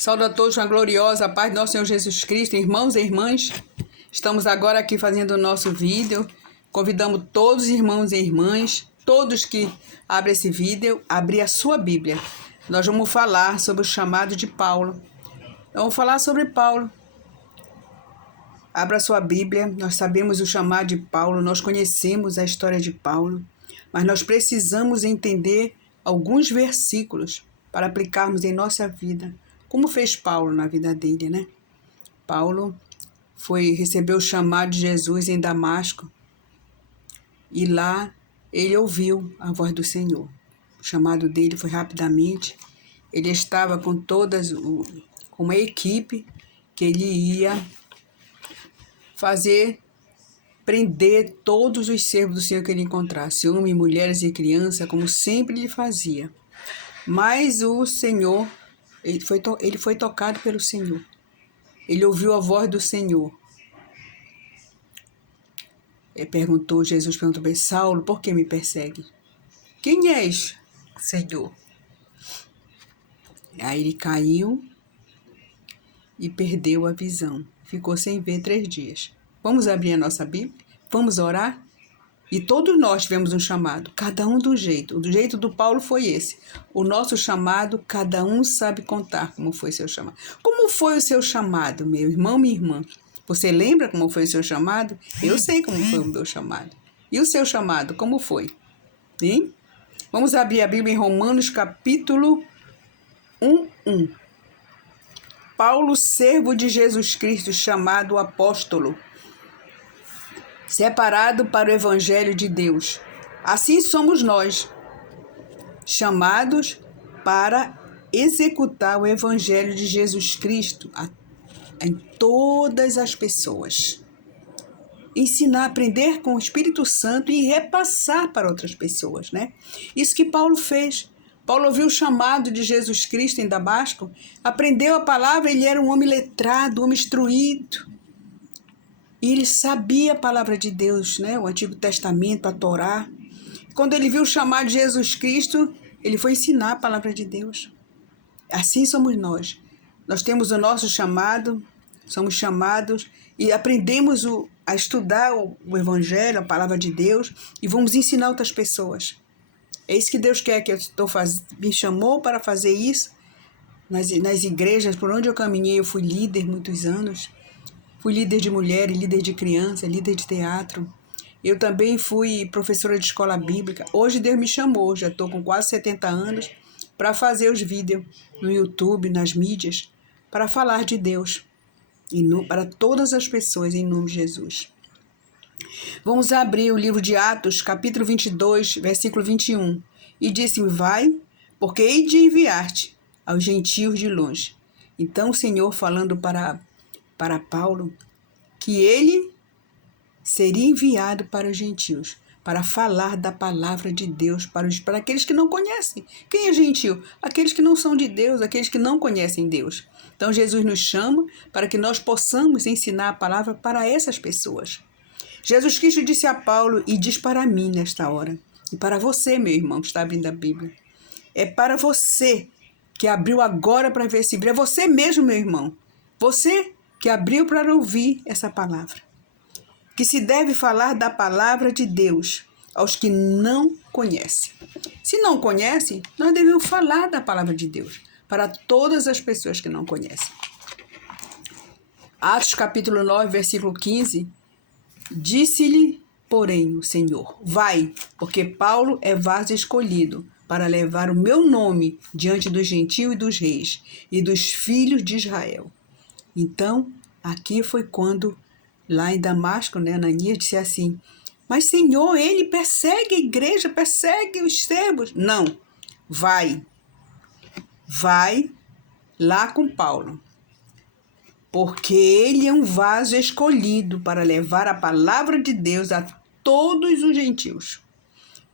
Saúde a todos com a gloriosa paz do nosso Senhor Jesus Cristo, irmãos e irmãs. Estamos agora aqui fazendo o nosso vídeo. Convidamos todos os irmãos e irmãs, todos que abrem esse vídeo, a abrir a sua Bíblia. Nós vamos falar sobre o chamado de Paulo. Vamos falar sobre Paulo. Abra a sua Bíblia. Nós sabemos o chamado de Paulo, nós conhecemos a história de Paulo, mas nós precisamos entender alguns versículos para aplicarmos em nossa vida. Como fez Paulo na vida dele, né? Paulo recebeu o chamado de Jesus em Damasco e lá ele ouviu a voz do Senhor. O chamado dele foi rapidamente. Ele estava com com uma equipe que ele ia prender todos os servos do Senhor que ele encontrasse, homens, mulheres e crianças, como sempre ele fazia. Mas o Senhor, ele foi tocado pelo Senhor. Ele ouviu a voz do Senhor. Jesus perguntou para ele: Saulo, por que me persegue? Quem és, Senhor? Aí ele caiu e perdeu a visão. Ficou sem ver 3 dias. Vamos abrir a nossa Bíblia? Vamos orar? E todos nós tivemos um chamado, cada um do jeito. O do jeito do Paulo foi esse. O nosso chamado, cada um sabe contar como foi seu chamado. Como foi o seu chamado, meu irmão, minha irmã? Você lembra como foi o seu chamado? Eu sei como foi o meu chamado. E o seu chamado, como foi? Hein? Vamos abrir a Bíblia em Romanos capítulo 1:1. Paulo, servo de Jesus Cristo, chamado apóstolo, separado para o Evangelho de Deus. Assim somos nós, chamados para executar o Evangelho de Jesus Cristo em todas as pessoas. Ensinar, aprender com o Espírito Santo e repassar para outras pessoas, né? Isso que Paulo fez. Paulo ouviu o chamado de Jesus Cristo em Damasco, aprendeu a palavra, ele era um homem letrado, um homem instruído. E ele sabia a palavra de Deus, né? O Antigo Testamento, a Torá. Quando ele viu o chamado de Jesus Cristo, ele foi ensinar a palavra de Deus. Assim somos nós. Nós temos o nosso chamado, somos chamados e aprendemos a estudar o Evangelho, a palavra de Deus, e vamos ensinar outras pessoas. É isso que Deus quer que me chamou para fazer isso. Nas igrejas por onde eu caminhei, eu fui líder muitos anos. Fui líder de mulher, líder de criança, líder de teatro. Eu também fui professora de escola bíblica. Hoje Deus me chamou, já estou com quase 70 anos, para fazer os vídeos no YouTube, nas mídias, para falar de Deus, para todas as pessoas, em nome de Jesus. Vamos abrir o livro de Atos, capítulo 22, versículo 21. E disse-me: vai, porque hei de enviar-te aos gentios de longe. Então o Senhor falando para Paulo, que ele seria enviado para os gentios, para falar da palavra de Deus para aqueles que não conhecem. Quem é gentio? Aqueles que não são de Deus, aqueles que não conhecem Deus. Então Jesus nos chama para que nós possamos ensinar a palavra para essas pessoas. Jesus Cristo disse a Paulo e diz para mim nesta hora, e para você, meu irmão, que está abrindo a Bíblia. É para você que abriu agora para ver esse vídeo. É você mesmo, meu irmão. Você que abriu para ouvir essa palavra. Que se deve falar da palavra de Deus aos que não conhecem. Se não conhecem, nós devemos falar da palavra de Deus para todas as pessoas que não conhecem. Atos capítulo 9, versículo 15. Disse-lhe, porém, o Senhor: vai, porque Paulo é vaso escolhido para levar o meu nome diante dos gentios e dos reis e dos filhos de Israel. Então, aqui foi quando, lá em Damasco, né, Ananias disse assim: mas Senhor, ele persegue a igreja, persegue os servos. Não, vai lá com Paulo, porque ele é um vaso escolhido para levar a palavra de Deus a todos os gentios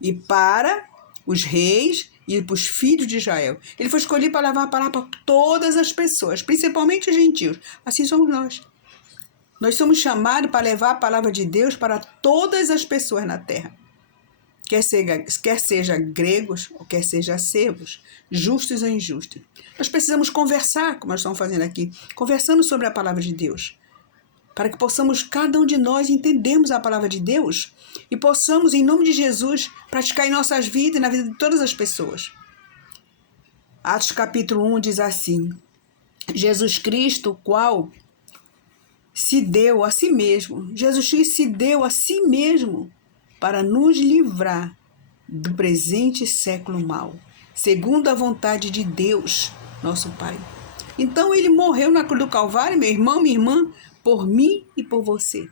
e para os reis e para os filhos de Israel. Ele foi escolhido para levar a palavra para todas as pessoas, principalmente os gentios. Assim somos nós. Nós somos chamados para levar a palavra de Deus para todas as pessoas na terra. quer seja gregos ou quer seja servos, justos ou injustos. Nós precisamos conversar, como nós estamos fazendo aqui, conversando sobre a palavra de Deus, para que possamos, cada um de nós, entendermos a palavra de Deus e possamos, em nome de Jesus, praticar em nossas vidas e na vida de todas as pessoas. Atos capítulo 1 diz assim: Jesus Cristo, o qual se deu a si mesmo, Jesus Cristo se deu a si mesmo para nos livrar do presente século mau, segundo a vontade de Deus, nosso Pai. Então ele morreu na cruz do Calvário, meu irmão, minha irmã, por mim e por você.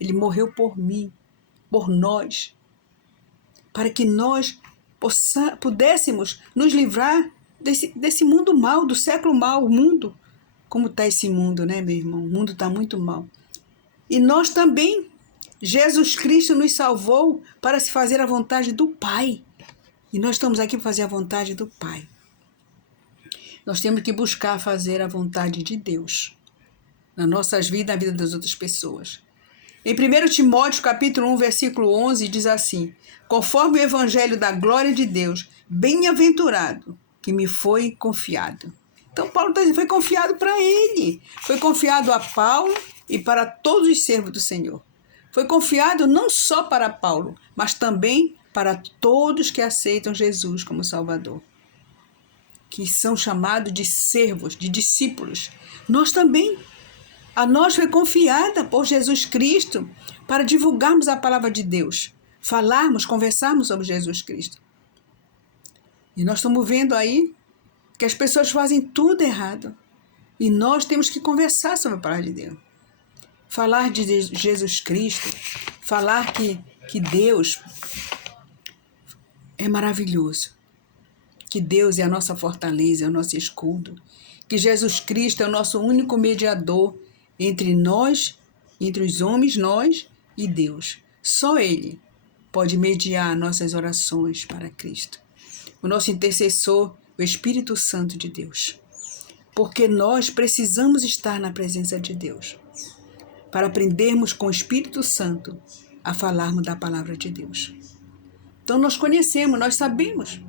Ele morreu por mim, por nós, para que nós pudéssemos nos livrar desse mundo mal, do século mal, o mundo. Como está esse mundo, né, meu irmão? O mundo está muito mal. E nós também, Jesus Cristo nos salvou para se fazer a vontade do Pai. E nós estamos aqui para fazer a vontade do Pai. Nós temos que buscar fazer a vontade de Deus nas nossas vidas e na vida das outras pessoas. Em 1 Timóteo, capítulo 1, versículo 11, diz assim: conforme o evangelho da glória de Deus, bem-aventurado que me foi confiado. Então, Paulo está dizendo, foi confiado para ele. Foi confiado a Paulo e para todos os servos do Senhor. Foi confiado não só para Paulo, mas também para todos que aceitam Jesus como Salvador, que são chamados de servos, de discípulos. Nós também. A nós foi confiada por Jesus Cristo para divulgarmos a palavra de Deus, falarmos, conversarmos sobre Jesus Cristo. E nós estamos vendo aí que as pessoas fazem tudo errado. E nós temos que conversar sobre a palavra de Deus. Falar de Jesus Cristo, falar que Deus é maravilhoso, que Deus é a nossa fortaleza, é o nosso escudo, que Jesus Cristo é o nosso único mediador entre nós, entre os homens, nós e Deus. Só Ele pode mediar nossas orações para Cristo. O nosso intercessor, o Espírito Santo de Deus. Porque nós precisamos estar na presença de Deus para aprendermos com o Espírito Santo a falarmos da palavra de Deus. Então nós conhecemos, nós sabemos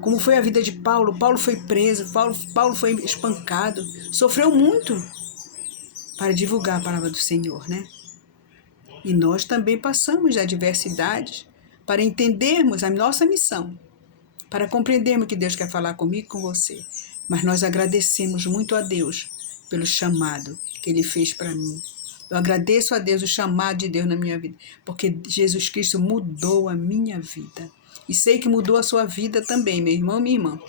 como foi a vida de Paulo. Paulo foi preso, Paulo foi espancado, sofreu muito para divulgar a palavra do Senhor, né? E nós também passamos adversidades para entendermos a nossa missão, para compreendermos que Deus quer falar comigo e com você. Mas nós agradecemos muito a Deus pelo chamado que Ele fez para mim. Eu agradeço a Deus o chamado de Deus na minha vida, porque Jesus Cristo mudou a minha vida. E sei que mudou a sua vida também, meu irmão, minha irmã.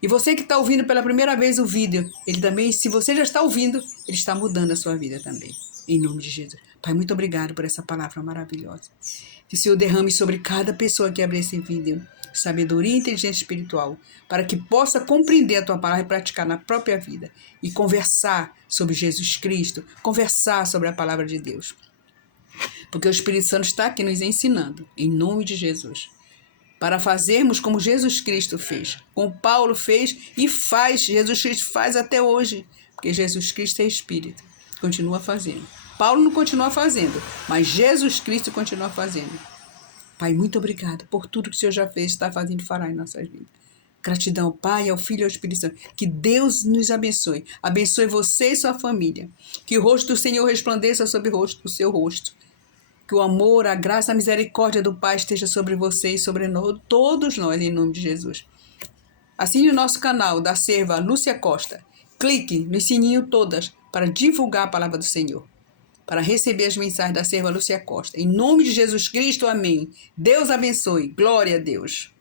E você que está ouvindo pela primeira vez o vídeo, ele também, se você já está ouvindo, ele está mudando a sua vida também. Em nome de Jesus. Pai, muito obrigado por essa palavra maravilhosa. Que o Senhor derrame sobre cada pessoa que abrir esse vídeo sabedoria e inteligência espiritual, para que possa compreender a tua palavra e praticar na própria vida. E conversar sobre Jesus Cristo, conversar sobre a palavra de Deus. Porque o Espírito Santo está aqui nos ensinando, em nome de Jesus. Para fazermos como Jesus Cristo fez, como Paulo fez e faz, Jesus Cristo faz até hoje, porque Jesus Cristo é Espírito, continua fazendo. Paulo não continua fazendo, mas Jesus Cristo continua fazendo. Pai, muito obrigado por tudo que o Senhor já fez, está fazendo e fará em nossas vidas. Gratidão ao Pai, ao Filho e ao Espírito Santo. Que Deus nos abençoe. Abençoe você e sua família. Que o rosto do Senhor resplandeça sobre o seu rosto. Que o amor, a graça, a misericórdia do Pai esteja sobre você e sobre todos nós, em nome de Jesus. Assine o nosso canal da serva Lúcia Costa. Clique no sininho todas para divulgar a palavra do Senhor. Para receber as mensagens da serva Lúcia Costa. Em nome de Jesus Cristo, amém. Deus abençoe. Glória a Deus.